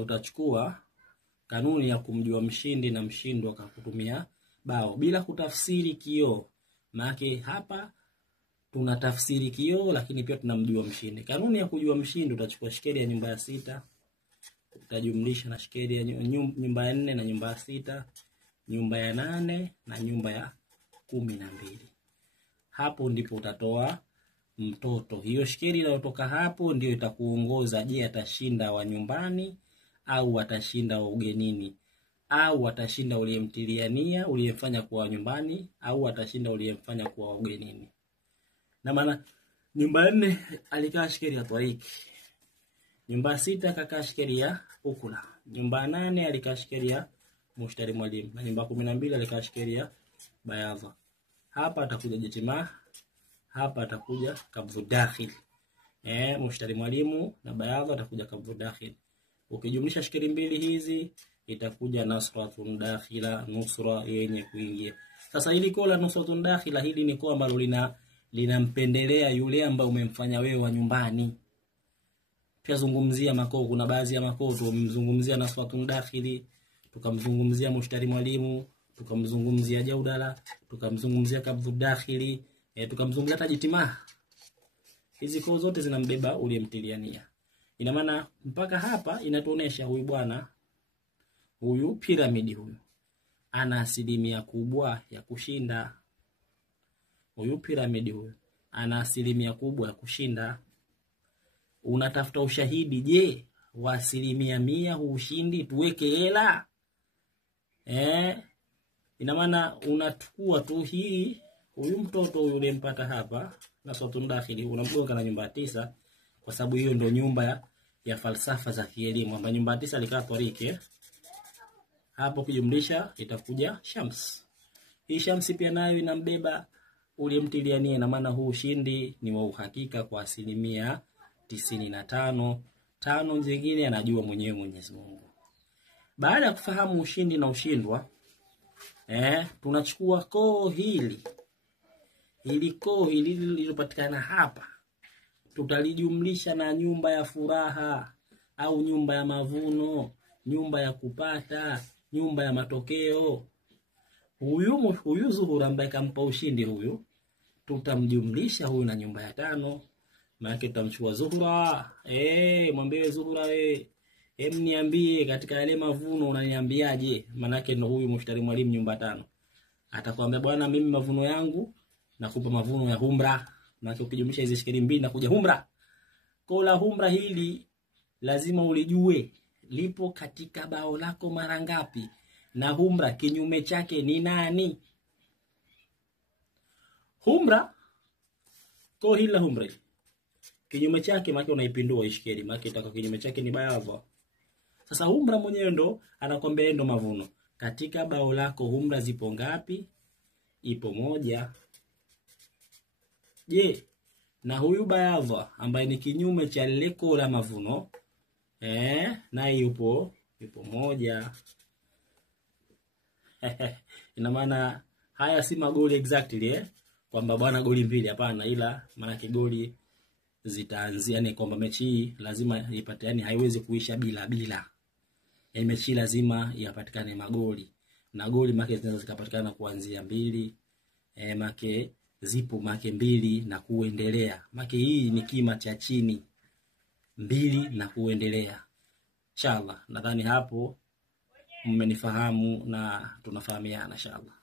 utachukua kanuni ya kumjua mshindi na mshindwa kwa kutumia bao bila kutafsiri kioo. Maana hapa tunatafsiri kioo lakini pia tunamjua mshindi. Kanuni ya kujua mshindi, utachukua shekeli ya nyumba ya 6 utajumlisha na shekeli ya nyumba ya 4 na nyumba ya 6, nyumba ya 8 na nyumba ya 12. Hapo ndipo utatoa mtoto. Hiyo shekeli inayotoka hapo ndio itakuongoza, je, atashinda wa nyumbani au atashinda wa ugenini, au atashinda uliyemtiliania uliyemfanya kuwa nyumbani, au atashinda uliyemfanya kuwa ugenini. Na maana nyumba 4 alikaa shekeli ya Twariki, nyumba 6 kakaa shekeli ya Ukula, nyumba 8 alikaa shekeli ya Mushtari Mwalimu, na nyumba 12 alikaa shekeli ya Bayadha. Hapa atakuja Jitima, hapa atakuja Kabdhu Dakhil. Mushtari Mwalimu na Bayadha atakuja Kabdhu Dakhil. Ukijumlisha shekeli mbili hizi itakuja Nasratun Dakhila, nusra yenye kuingia. Sasa hili koo la Nasratun Dakhila, hili ni koo ambalo linampendelea yule ambaye umemfanya wewe wa nyumbani. Pia zungumzia makoo, kuna baadhi ya makoo tumemzungumzia Nasratun Dakhili, tukamzungumzia Mushtari Mwalimu, tukamzungumzia Jaudala, tukamzungumzia Kabdhu Dakhili, tukamzungumzia hata Jitima. Hizi koo zote zinambeba uliyemtiliania. Ina maana mpaka hapa inatuonesha huyu bwana, huyu piramidi huyu ana asilimia kubwa ya kushinda. Huyu piramidi huyu ana asilimia kubwa ya kushinda. Unatafuta ushahidi, je, wa asilimia 100 huushindi? Tuweke hela. Ina maana unachukua tu hii, huyu mtoto huyu uliyempata hapa Nasratun Dakhili unamgonga na nyumba 9, kwa sababu hiyo ndio nyumba ya falsafa za kielimu, ambapo nyumba 9 alikaa Twariki. Hapo kujumlisha itakuja Shams. Hii Shams pia nayo inambeba uliyemtiliania, na maana huu ushindi ni wa uhakika kwa asilimia 95. 5 zingine anajua mwenyewe Mwenyezi Mungu. Baada ya kufahamu ushindi na ushindwa, tunachukua koo hili. Hili koo hili lililopatikana hapa tutalijumlisha na nyumba ya furaha au nyumba ya mavuno, nyumba ya kupata, nyumba ya matokeo. Huyu Zuhura ambaye kampa ushindi huyu, tutamjumlisha huyu na nyumba ya 5. Maana tutamchukua Zuhura, mwambie Zuhura, niambie katika yale mavuno unaniambiaje? Maana ndio huyu Mushtari Mwalimu nyumba 5. Atakwambia bwana, mimi mavuno yangu nakupa mavuno ya humra. Maana ukijumlisha hizo shekeli mbili na kuja humra. Kwa la humra hili lazima ulijue lipo katika bao lako mara ngapi, na humra kinyume chake ni nani? Humra, kwa hila humra kinyume chake maana unaipindua ishkeli, maana itaka kinyume chake ni Bayadha. Sasa humra mwenyewe ndo anakuambia ndo mavuno. Katika bao lako humra zipo ngapi? Ipo 1. Je, na huyu Bayadha ambaye ni kinyume cha leko la mavuno, na yupo 1. Ina maana haya si magoli exactly kwamba bwana goli 2, hapana, ila maana goli zitaanzia, ni kwamba mechi hii lazima ipate, yani haiwezi kuisha bila. Mechi lazima yapatikane magoli, na goli make zinaweza zikapatikana kuanzia 2, make zipo make 2 na kuendelea. Make hii ni kima cha chini, 2 na kuendelea. Inshallah nadhani hapo mmenifahamu na tunafahamiana inshallah.